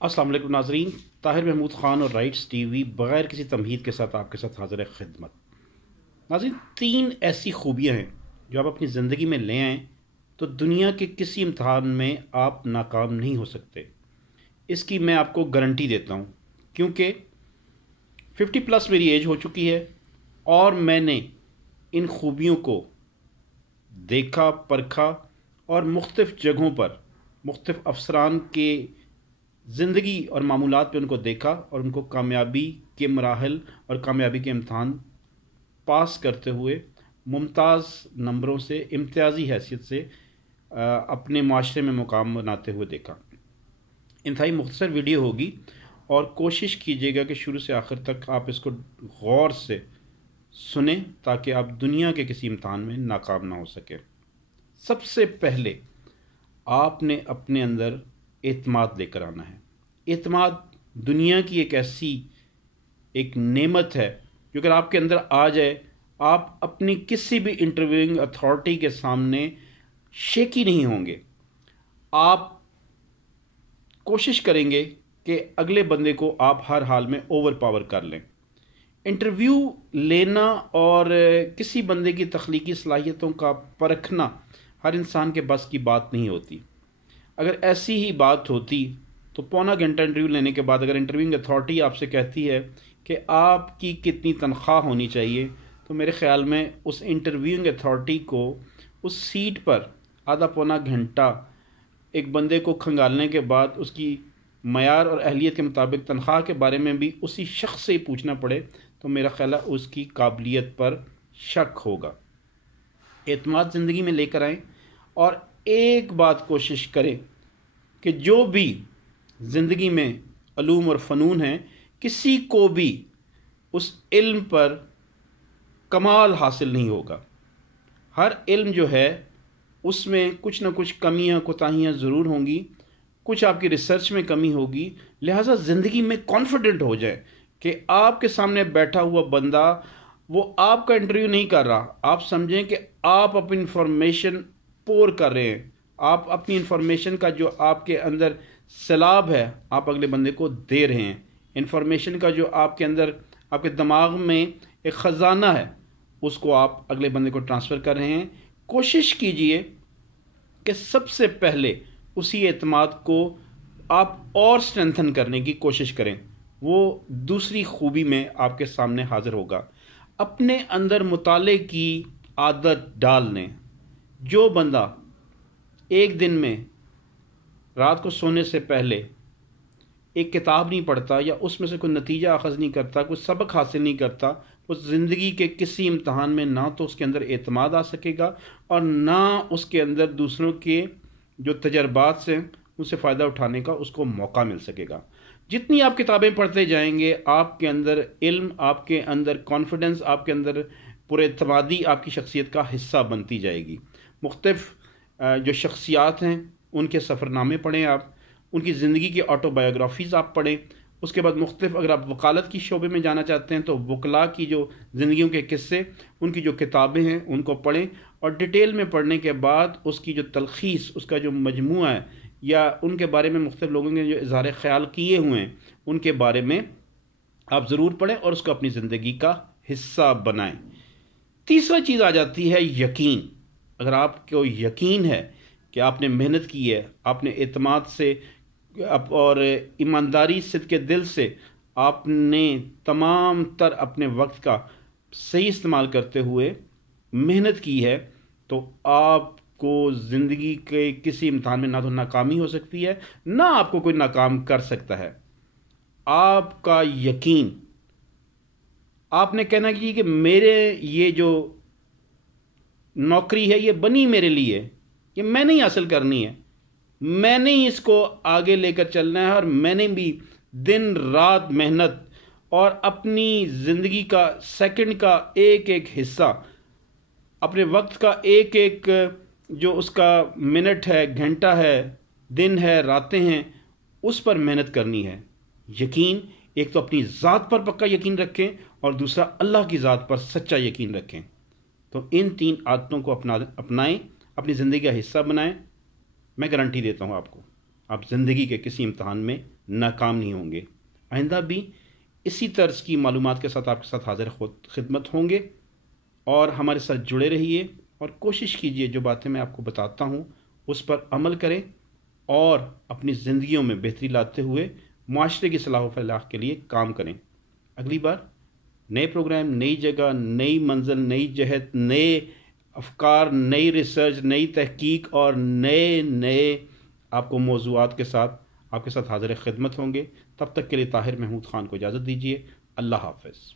अस्सलाम वालेकुम नाज़रीन, ताहिर महमूद ख़ान और राइट्स टीवी बग़ैर किसी तमहीद के साथ आपके साथ हाज़िर है खिदमत। नाज़रीन, 3 ऐसी खूबियाँ हैं जो आप अपनी ज़िंदगी में ले आएँ तो दुनिया के किसी इम्तहान में आप नाकाम नहीं हो सकते। इसकी मैं आपको गारंटी देता हूँ, क्योंकि 50 प्लस मेरी एज हो चुकी है और मैंने इन खूबियों को देखा, परखा और मुख्तलिफ़ जगहों पर मुख्तलिफ़ अफसरान के ज़िंदगी और मामूलात पे उनको देखा और उनको कामयाबी के मराहल और कामयाबी के इम्तहान पास करते हुए मुमताज़ नंबरों से, इम्तियाज़ी हैसियत से अपने माशरे में मुकाम बनाते हुए देखा। इंतहाई मुख्तसर वीडियो होगी और कोशिश कीजिएगा कि शुरू से आखिर तक आप इसको गौर से सुने ताकि आप दुनिया के किसी इम्तहान में नाकाम ना हो सके। सबसे पहले आपने अपने अंदर एतमाद लेकर आना है। एतमाद दुनिया की एक ऐसी एक नेमत है जो अगर आपके अंदर आ जाए, आप अपनी किसी भी इंटरव्यूइंग अथॉरिटी के सामने शेकी नहीं होंगे। आप कोशिश करेंगे कि अगले बंदे को आप हर हाल में ओवर पावर कर लें। इंटरव्यू लेना और किसी बंदे की तख्लीकी सलाहियतों का परखना हर इंसान के बस की बात नहीं होती। अगर ऐसी ही बात होती तो पौना घंटा इंटरव्यू लेने के बाद अगर इंटरव्यूइंग अथॉरिटी आपसे कहती है कि आपकी कितनी तनख्वाह होनी चाहिए, तो मेरे ख़्याल में उस इंटरव्यूइंग अथॉरिटी को उस सीट पर आधा पौना घंटा एक बंदे को खंगालने के बाद उसकी मयार और अहलियत के मुताबिक तनख्वाह के बारे में भी उसी शख्स से ही पूछना पड़े, तो मेरा ख्याल है उसकी काबिलियत पर शक होगा। एतमाद ज़िंदगी में लेकर आएँ और एक बात कोशिश करें कि जो भी ज़िंदगी में अलूम और फ़नून हैं, किसी को भी उस इल्म पर कमाल हासिल नहीं होगा। हर इल्म जो है उसमें कुछ ना कुछ कमियां कोताहियां ज़रूर होंगी, कुछ आपकी रिसर्च में कमी होगी। लिहाजा ज़िंदगी में कॉन्फिडेंट हो जाए कि आपके सामने बैठा हुआ बंदा वो आपका इंटरव्यू नहीं कर रहा। आप समझें कि आप अपनी इंफॉर्मेशन पोर कर रहे हैं। आप अपनी इंफॉर्मेशन का जो आपके अंदर सैलाब है आप अगले बंदे को दे रहे हैं। इंफॉर्मेशन का जो आपके अंदर आपके दिमाग में एक ख़जाना है उसको आप अगले बंदे को ट्रांसफ़र कर रहे हैं। कोशिश कीजिए कि सबसे पहले उसी एतमाद को आप और स्ट्रेंथन करने की कोशिश करें। वो दूसरी खूबी में आपके सामने हाज़िर होगा। अपने अंदर मुताले की आदत डाल लें। जो बंदा एक दिन में रात को सोने से पहले एक किताब नहीं पढ़ता या उसमें से कोई नतीजा अखज़ नहीं करता, कोई सबक हासिल नहीं करता, वो ज़िंदगी के किसी इम्तहान में ना तो उसके अंदर एतमाद आ सकेगा और ना उसके अंदर दूसरों के जो तजर्बात से उनसे फ़ायदा उठाने का उसको मौका मिल सकेगा। जितनी आप किताबें पढ़ते जाएंगे आपके अंदर इल्म, आपके अंदर कॉन्फिडेंस, आपके अंदर पुरएतमादी आपकी शख्सियत का हिस्सा बनती जाएगी। मुख्तलिफ़ जो शख्सियात हैं उनके सफ़रनामे पढ़ें, आप उनकी ज़िंदगी की ऑटोबायोग्राफीज़ आप पढ़ें। उसके बाद मुख्तलिफ़ अगर आप वकालत की शोबे में जाना चाहते हैं तो वकला की जो ज़िंदगियों के किस्से, उनकी जो किताबें हैं उनको पढ़ें और डिटेल में पढ़ने के बाद उसकी जो तलख़ीस, उसका जो मजमूआ है या उनके बारे में मुख्तलिफ़ लोगों ने जो इज़हार ख़याल किए हुए हैं उनके बारे में आप ज़रूर पढ़ें और उसको अपनी ज़िंदगी का हिस्सा बनाएं। तीसरा चीज़ आ जाती है यकीन। अगर आपको यकीन है कि आपने मेहनत की है, आपने एतमाद से और ईमानदारी सिद्क़े दिल से आपने तमाम तर अपने वक्त का सही इस्तेमाल करते हुए मेहनत की है, तो आपको ज़िंदगी के किसी इम्तहान में ना तो नाकामी हो सकती है ना आपको कोई नाकाम कर सकता है। आपका यकीन, आपने कहना कि मेरे ये जो नौकरी है ये बनी मेरे लिए, ये मैंने ही हासिल करनी है, मैंने ही इसको आगे लेकर चलना है और मैंने भी दिन रात मेहनत और अपनी ज़िंदगी का सेकंड का एक एक हिस्सा, अपने वक्त का एक एक जो उसका मिनट है, घंटा है, दिन है, रातें हैं, उस पर मेहनत करनी है। यकीन, एक तो अपनी ज़ात पर पक्का यकीन रखें और दूसरा अल्लाह की ज़ात पर सच्चा यकीन रखें। तो इन 3 आदतों को अपनाएं, अपनी ज़िंदगी का हिस्सा बनाएं। मैं गारंटी देता हूँ आपको आप ज़िंदगी के किसी इम्तहान में नाकाम नहीं होंगे। आइंदा भी इसी तर्ज की मालूमात के साथ आपके साथ हाजिर खिदमत होंगे, और हमारे साथ जुड़े रहिए और कोशिश कीजिए जो बातें मैं आपको बताता हूँ उस पर अमल करें और अपनी ज़िंदगियों में बेहतरी लाते हुए माशरे की सलाह व फलाह के लिए काम करें। अगली बार नए प्रोग्राम, नई जगह, नई मंजिल, नई जहत, नए अफकार, नई रिसर्च, नई तहकीक और नए नए आपको मौज़ूआत के साथ आपके साथ हाजिर खिदमत होंगे। तब तक के लिए ताहिर महमूद ख़ान को इजाज़त दीजिए। अल्लाह हाफ़िज़।